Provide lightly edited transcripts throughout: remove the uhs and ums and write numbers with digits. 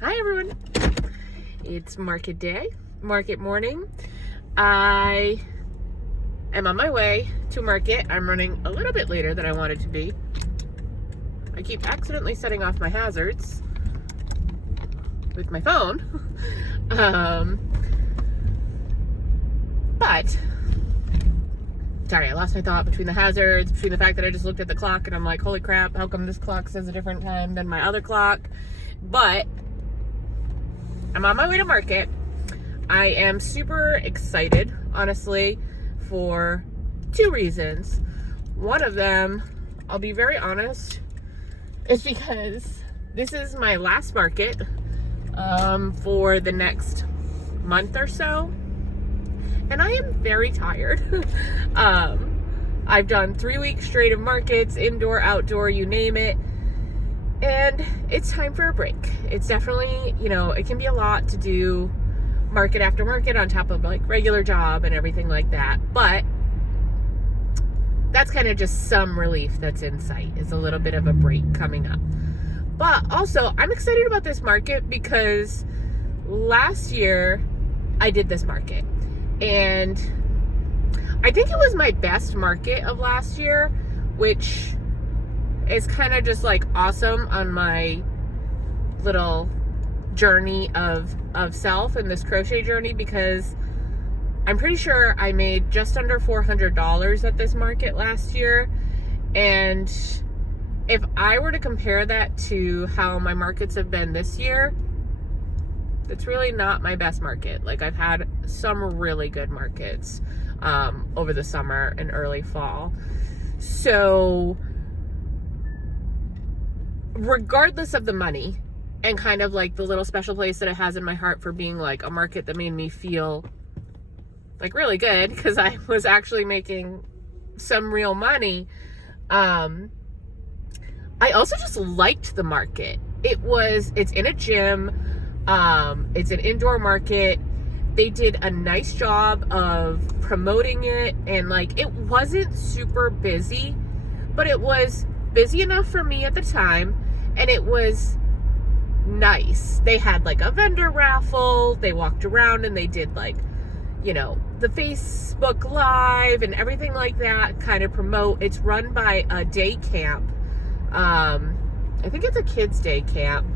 Hi everyone, it's market day, market morning. I am on my way to market. I'm running a little bit later than I wanted to be. I keep accidentally setting off my hazards with my phone. But sorry, I lost my thought between the hazards, between the fact that I just looked at the clock and I'm like, holy crap, how come this clock says a different time than my other clock? But I'm on my way to market. I am super excited, honestly, for two reasons. One of them, I'll be very honest, is because this is my last market for the next month or so. And I am very tired. I've done 3 weeks straight of markets, indoor, outdoor, you name it. And it's time for a break. It's definitely, it can be a lot to do market after market on top of like regular job and everything like that. But that's kind of just some relief that's in sight, is a little bit of a break coming up. But also, I'm excited about this market because last year I did this market. And I think it was my best market of last year, which is kind of just like awesome on my little journey of self and this crochet journey, because I'm pretty sure I made just under $400 at this market last year. And if I were to compare that to how my markets have been this year, it's really not my best market. Like, I've had some really good markets over the summer and early fall. So regardless of the money and kind of like the little special place that it has in my heart for being like a market that made me feel like really good, because I was actually making some real money, I also just liked the market. It's in a gym. It's an indoor market. They did a nice job of promoting it, and like, it wasn't super busy, but it was busy enough for me at the time, and it was nice. They had like a vendor raffle. They walked around and they did like, the Facebook Live and everything like that, kind of promote. It's run by a day camp. I think it's a kids' day camp.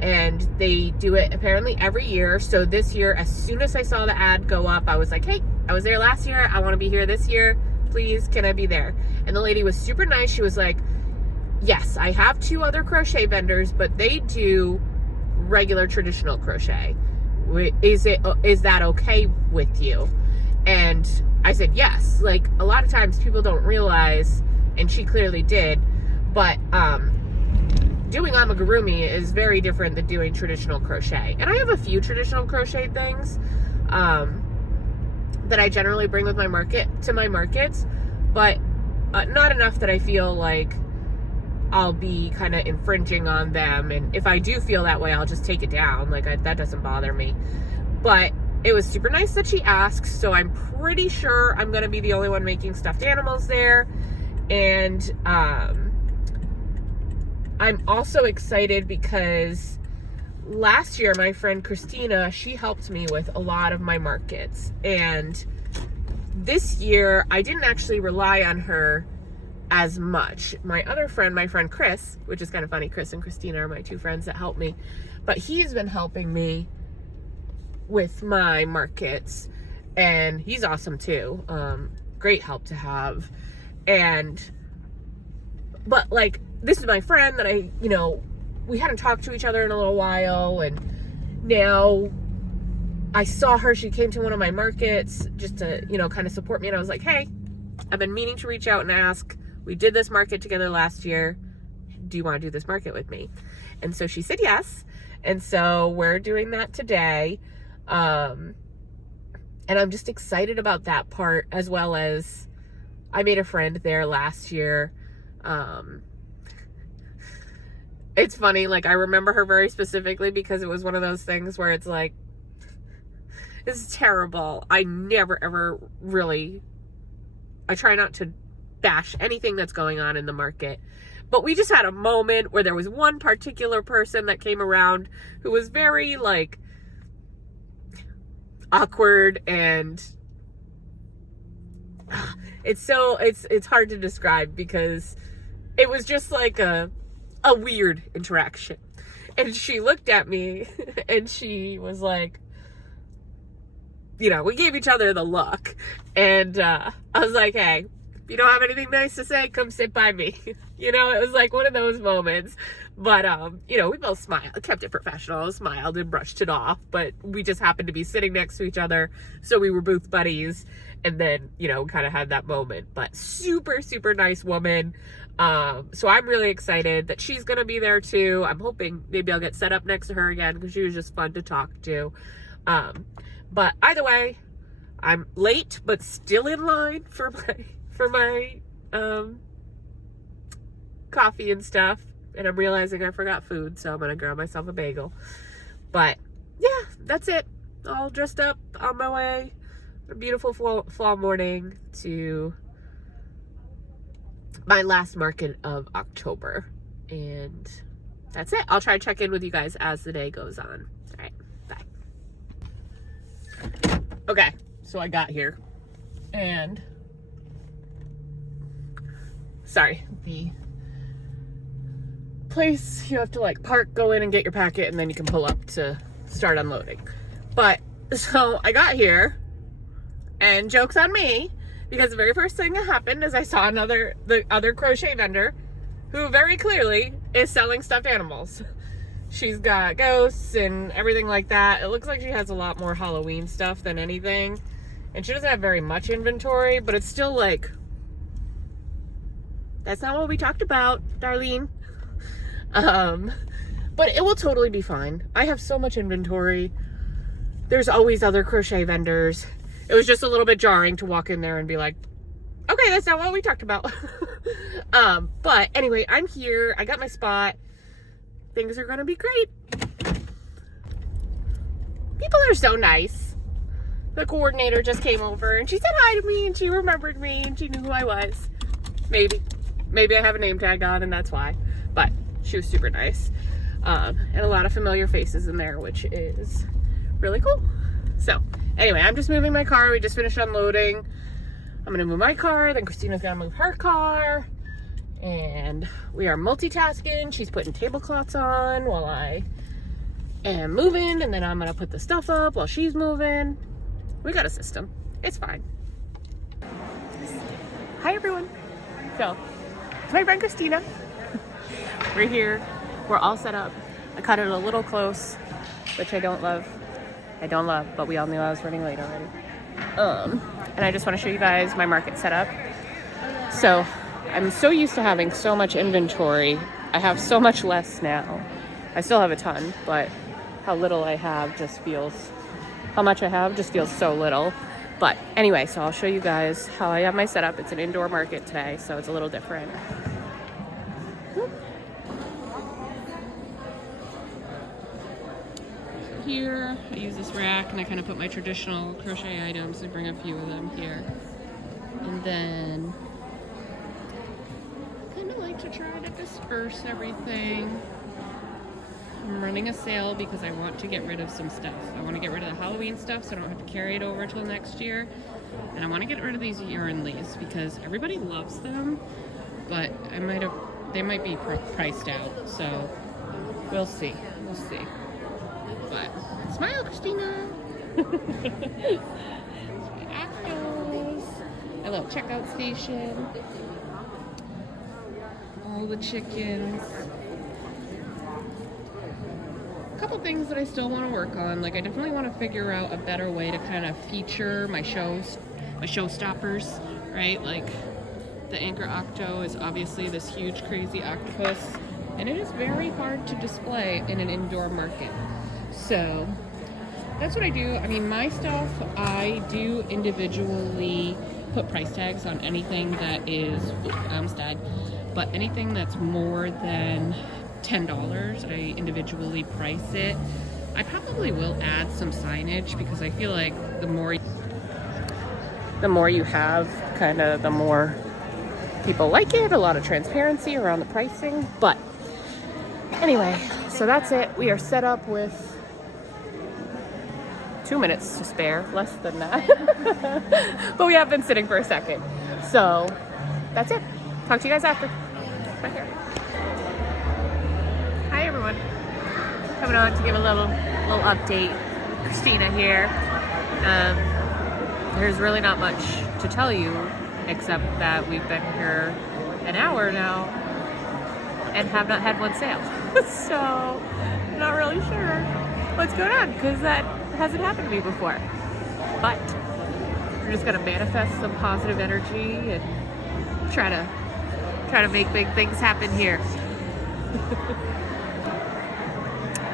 And they do it apparently every year. So this year, as soon as I saw the ad go up, I was like, hey, I was there last year. I want to be here this year. Please, can I be there? And the lady was super nice. She was like, yes, I have 2 other crochet vendors, but they do regular traditional crochet. Is that okay with you? And I said, yes. Like, a lot of times people don't realize, and she clearly did, but, doing amigurumi is very different than doing traditional crochet. And I have a few traditional crochet things that I generally bring with my markets, but not enough that I feel like I'll be kind of infringing on them. And if I do feel that way, I'll just take it down. Like, that doesn't bother me. But it was super nice that she asked. So I'm pretty sure I'm going to be the only one making stuffed animals there. And I'm also excited because last year, my friend Christina, she helped me with a lot of my markets. And this year, I didn't actually rely on her as much. My friend Chris, which is kind of funny, Chris and Christina are my 2 friends that help me, but he's been helping me with my markets, and he's awesome too. Great help to have. But like, this is my friend that we hadn't talked to each other in a little while, and now I saw her. She came to one of my markets just to, kind of support me, and I was like, hey, I've been meaning to reach out and ask. We did this market together last year. Do you want to do this market with me? And so she said yes. And so we're doing that today. And I'm just excited about that part, as well as I made a friend there last year. It's funny, like, I remember her very specifically because it was one of those things where it's like, this is terrible. I never ever really, I try not to bash anything that's going on in the market, But we just had a moment where there was one particular person that came around who was very like awkward, and it's hard to describe because it was just like a weird interaction. And she looked at me and she was like, you know, we gave each other the look, and I was like, hey, if you don't have anything nice to say, come sit by me. You know, it was like one of those moments. But, you know, we both smiled, kept it professional, smiled and brushed it off. But we just happened to be sitting next to each other. So we were both buddies. And then, you know, kind of had that moment. But super, super nice woman. So I'm really excited that she's going to be there too. I'm hoping maybe I'll get set up next to her again because she was just fun to talk to. But either way, I'm late, but still in line for my coffee and stuff. And I'm realizing I forgot food, so I'm gonna grab myself a bagel. But yeah, that's it. All dressed up on my way. A beautiful fall morning to my last market of October. And that's it. I'll try to check in with you guys as the day goes on. All right, bye. Okay, so I got here, and sorry, the place you have to like park, go in and get your packet, and then you can pull up to start unloading. But so I got here, and joke's on me, because the very first thing that happened is I saw the other crochet vendor who very clearly is selling stuffed animals. She's got ghosts and everything like that. It looks like she has a lot more Halloween stuff than anything. And she doesn't have very much inventory, but it's still like, that's not what we talked about, Darlene. But it will totally be fine. I have so much inventory. There's always other crochet vendors. It was just a little bit jarring to walk in there and be like, okay, that's not what we talked about. But anyway, I'm here. I got my spot. Things are gonna be great. People are so nice. The coordinator just came over and she said hi to me and she remembered me and she knew who I was. Maybe I have a name tag on and that's why. But she was super nice. And a lot of familiar faces in there, which is really cool. So anyway, I'm just moving my car. We just finished unloading. I'm gonna move my car, then Christina's gonna move her car. And we are multitasking. She's putting tablecloths on while I am moving, and then I'm gonna put the stuff up while she's moving. We got a system. It's fine. Hi everyone. So, it's my friend Christina. We're here. We're all set up. I cut it a little close, which I don't love, but we all knew I was running late already. And I just want to show you guys my market setup. So I'm so used to having so much inventory. I have so much less now. I still have a ton, but how little I have just feels, how much I have just feels so little. But anyway, so I'll show you guys how I have my setup. It's an indoor market today, so it's a little different. Here, I use this rack and I kind of put my traditional crochet items. I bring a few of them here. And then I kind of like to try to disperse everything. I'm running a sale because I want to get rid of some stuff. I want to get rid of the Halloween stuff so I don't have to carry it over till next year. And I want to get rid of these urine leaves because everybody loves them, but they might be priced out. So we'll see. We'll see. But smile, Christina. Actos. A little checkout station. All the chickens. A couple things that I still want to work on. Like I definitely want to figure out a better way to kind of feature my showstoppers, right? Like the anchor octo is obviously this huge crazy octopus, and it is very hard to display in an indoor market. So that's what I do. I mean, my stuff, I do individually put price tags on anything that is, but anything that's more than $10, I individually price it. I probably will add some signage because I feel like the more you have, kind of the more people like it, a lot of transparency around the pricing. But anyway, so that's it. We are set up with 2 minutes to spare, less than that. But we have been sitting for a second. So that's it. Talk to you guys after. Bye here. Hi everyone. Coming on to give a little update. Christina here. There's really not much to tell you except that we've been here an hour now and have not had one sale. So I'm not really sure what's going on because that hasn't happened to me before. But we're just gonna manifest some positive energy and try to make big things happen here.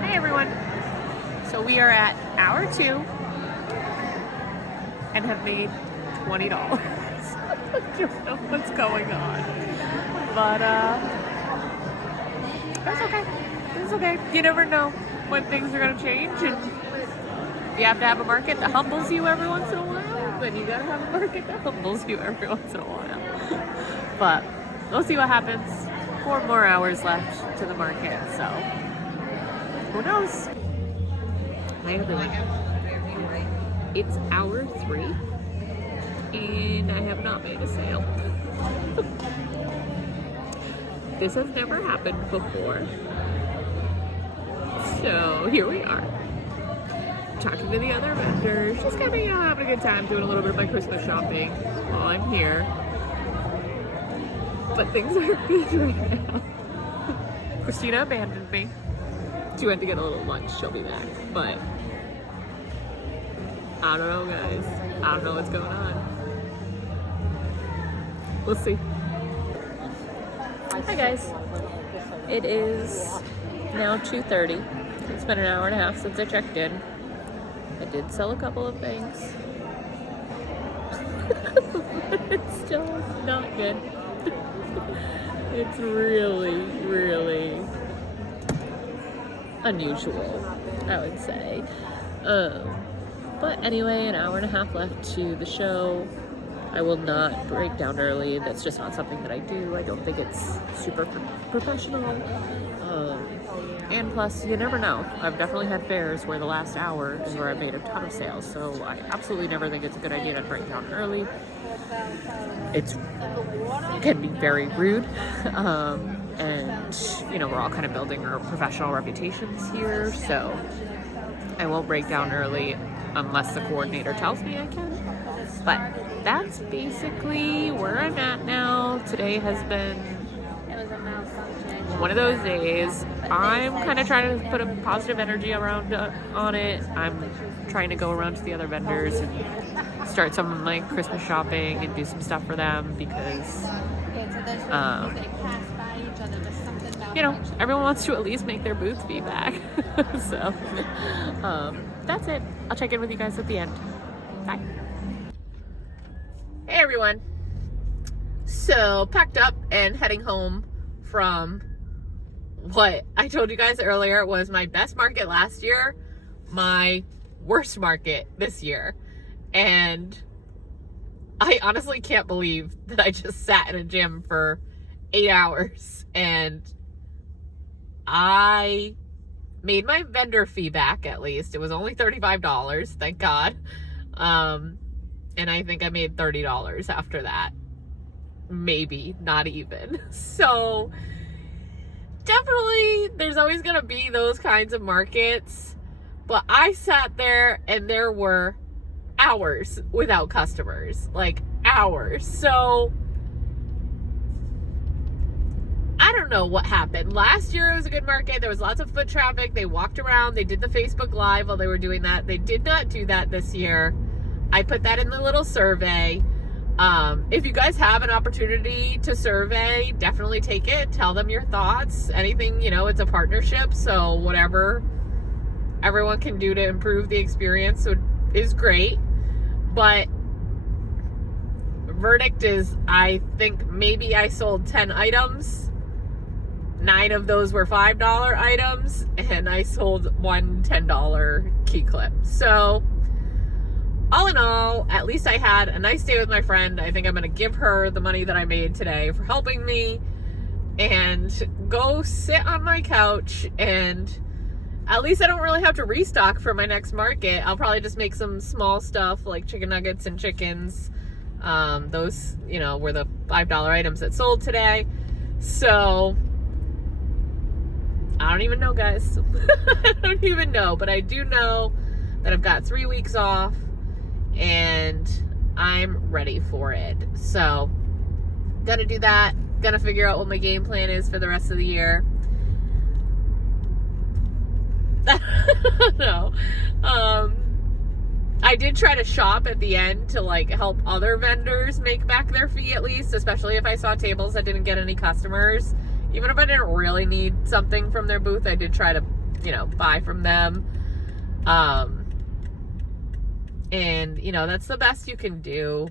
Hey everyone. So we are at hour 2 and have made $20. I don't know what's going on. But that's okay. It's okay. You never know when things are gonna change, and if you have to have a market that humbles you every once in a while, then you gotta have a market that humbles you every once in a while. But we'll see what happens. 4 more hours left to the market, so who knows? Hi everyone. It's hour 3 and I have not made a sale. This has never happened before. So here we are. Talking to the other vendors, just kind of, having a good time, doing a little bit of my Christmas shopping while I'm here. But things aren't good right now. Christina abandoned me. She went to get a little lunch, she'll be back. But I don't know, guys. I don't know what's going on. We'll see. Hi guys. It is now 2:30. It's been an hour and a half since I checked in. I did sell a couple of things. It's still not good. It's really, really unusual, I would say. But anyway, an hour and a half left to the show. I will not break down early. That's just not something that I do. I don't think it's super professional. And plus, you never know. I've definitely had fairs where the last hour is where I made a ton of sales. So I absolutely never think it's a good idea to break down early. It can be very rude. And, we're all kind of building our professional reputations here. So I won't break down early unless the coordinator tells me I can. But that's basically where I'm at now. Today has been one of those days. I'm kind of trying to put a positive energy around on it. I'm trying to go around to the other vendors and start some of my Christmas shopping and do some stuff for them because everyone wants to at least make their booth fee back. So that's it. I'll check in with you guys at the end. Bye. Hey everyone. So packed up and heading home from what I told you guys earlier was my best market last year, my worst market this year. And I honestly can't believe that I just sat in a gym for 8 hours and I made my vendor fee back. At least it was only $35, thank God. And I think I made $30 after that, maybe not even. So definitely there's always gonna be those kinds of markets, but I sat there and there were hours without customers, like hours. So I don't know what happened. Last year it was a good market. There was lots of foot traffic. They walked around. They did the Facebook Live while they were doing that. They did not do that this year. I put that in the little survey. If you guys have an opportunity to survey, definitely take it. Tell them your thoughts. Anything, it's a partnership. So whatever everyone can do to improve the experience is great. But verdict is, I think maybe I sold 10 items. 9 of those were $5 items, and I sold one $10 key clip. So all in all, at least I had a nice day with my friend. I think I'm going to give her the money that I made today for helping me and go sit on my couch, and at least I don't really have to restock for my next market. I'll probably just make some small stuff like chicken nuggets and chickens. Those, you know, were the $5 items that sold today. So I don't even know, guys. I don't even know, but I do know that I've got 3 weeks off and I'm ready for it. So gonna do that. Gonna figure out what my game plan is for the rest of the year. No. I did try to shop at the end to like help other vendors make back their fee at least, especially if I saw tables that didn't get any customers. Even if I didn't really need something from their booth, I did try to, you know, buy from them. And, you know, that's the best you can do,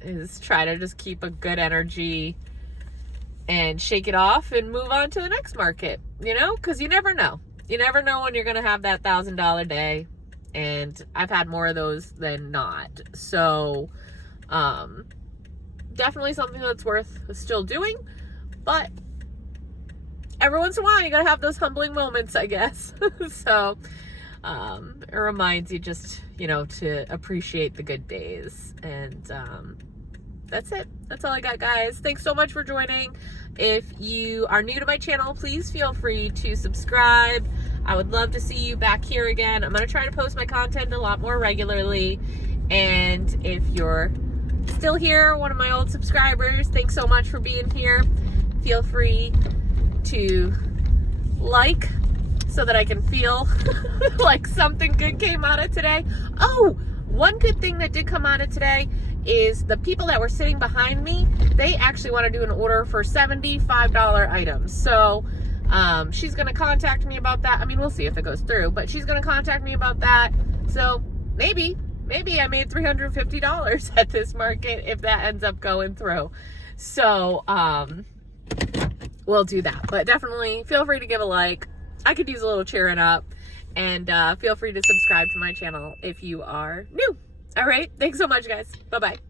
is try to just keep a good energy and shake it off and move on to the next market, you know, because you never know. You never know when you're going to have that $1,000 day. And I've had more of those than not. So, definitely something that's worth still doing. But every once in a while, you got to have those humbling moments, I guess. So, it reminds you just, you know, to appreciate the good days. And, that's it. That's all I got, guys. Thanks so much for joining. If you are new to my channel, please feel free to subscribe. I would love to see you back here again. I'm going to try to post my content a lot more regularly. And if you're still here, one of my old subscribers, thanks so much for being here. Feel free to like so that I can feel like something good came out of today. Oh, one good thing that did come out of today is the people that were sitting behind me, they actually want to do an order for $75 items. So she's going to contact me about that. I mean, we'll see if it goes through, but she's going to contact me about that. So maybe I made $350 at this market if that ends up going through. So we'll do that. But definitely feel free to give a like. I could use a little cheering up. And feel free to subscribe to my channel if you are new. All right. Thanks so much, guys. Bye-bye.